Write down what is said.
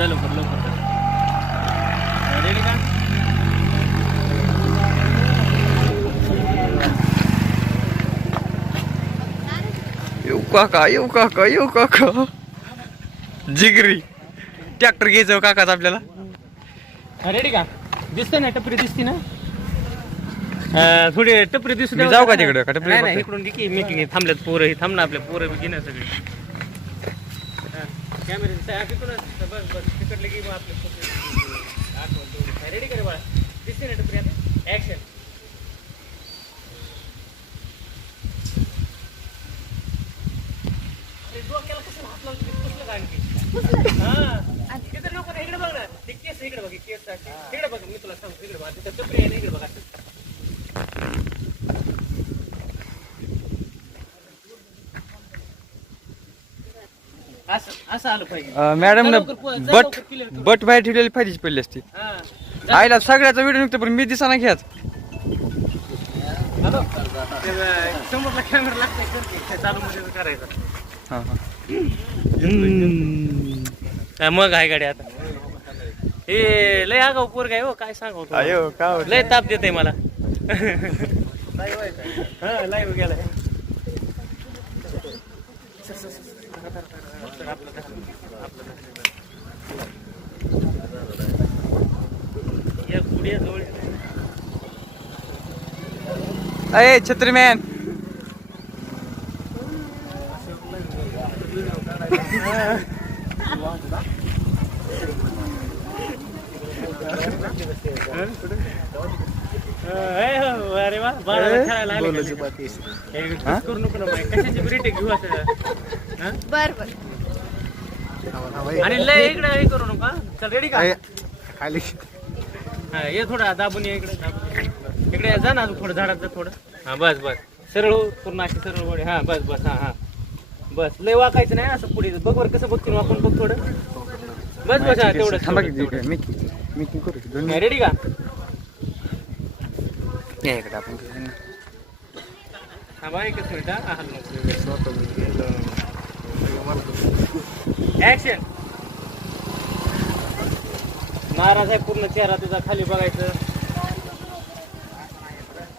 जा लवकर लवकर. रेडी का? येऊ काका जिगरी ट्रॅक्टर घ्यायचं काकाच आपल्याला. रेडी का? दिसते ना टपरी दिसते ना. थोडी टपरी दिसू मी जाऊ का तिकडे का टपरी? नाही इकडून घे की मी थांबल्यात पोरं हे थांब ना आपल्या पोरं बी घेणं सगळे. कॅमेरा बस बस तिकडले की मग आपले रेडी करे बाळा. दिसते ना टपरी आता. ऍक्शन. डोक्याला कसं हात लावतो पुसलं का आणखी. हा तिथे लोक इकडे बघ ना. ते केस इकडे बघ केस इकडे बघ मी तुला सांगतो इकडे बघा तिथे टपरी आहे ना इकडे बघा. असं आलं पाहिजे. मॅडम बट बाहेर ठेवलेली फायद्याची पडली असती. आईला सगळ्याचा व्हिडिओ निघतो पण मी दिसाना घ्याच. समोरला कॅमेरा लागतोय चालू मध्ये करायचा. मग आहे गाडी आता. हे लय आगाऊ पोरग आहे हो काय सांगाव. लय ताप देते मला. लाईव्ह गेलाय. अरे छत्री मॅन अरे वा खेळायला करू नको ना कशाची ब्रिटेक घेऊ असं. बर बर. आणि लय इकडे हे करू नका. चल रेडी का? खाली ये थोडा दाबून ये इकडे. इकडे जा ना थोडं झाडात जा थोडं. हा बस बस सरळ हो पूर्ण अशी सरळ वडे. हा बस बस हा हा बस. लय वाकायचं नाही असं पुढे बघ वर कसं बघतील आपण बघ थोडं. बस बस हा तेवढं. रेडी का? इकडे आपण हा बाई एकच मिनिट. ऍक्शन. नाराज आहे पूर्ण चेहरा तुझा खाली बघायचं.